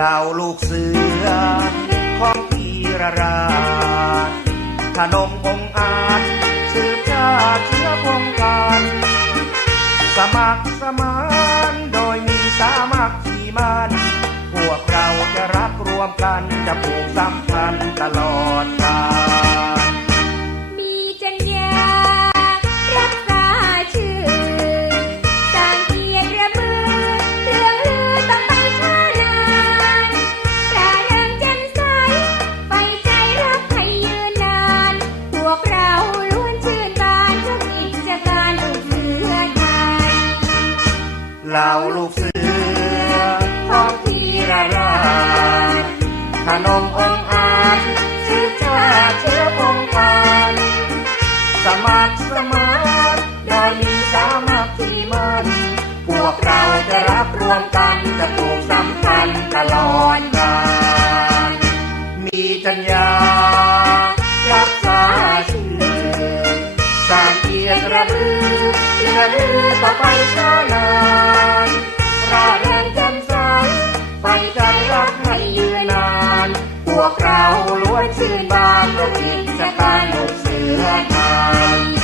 ล่าลูกเสือ ของพีระราชขนมองอาจสืบชาเชื้อพงกันสมัครสมานโดยมีสามัคคีมันพวกเราจะรักรวมกันจะผูกสัมพันธ์ตลอดกาล เหล่าลูกเสือของพีระราชขนมองอาจสืบชาเชื้อพงกันสมัครสมานโดยมีสามัคคีมันพวกเราจะรักรวมกันจะปลูกสัมพันธ์ตลอดกาลมีจัญญารักษาชื่อสร้างเกียรติระลือ เชื่อลือต่อไปช้านานร่าเริงแจ่มใสไปใจรักให้ยืนนาน พวกเราล้วนชื่นบานและกิจกายลูกเสือไทย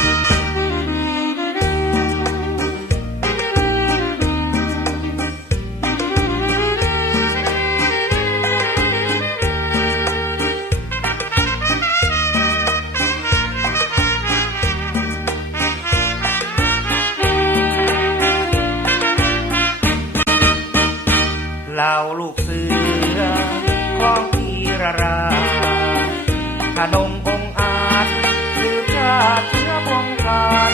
าลูกเสือของทีระราขนมองอาจสืบชาติเชื้อพงกัน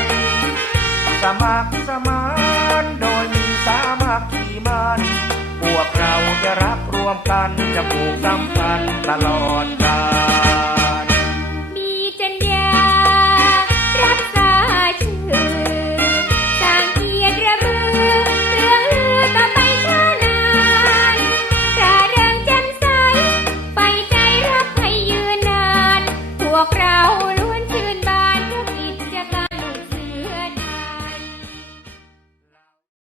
สมัครสมานโดยมีสามัคคีมันพวกเราจะรักรวมกันจะผูกสัมพันธ์ตลอดกาล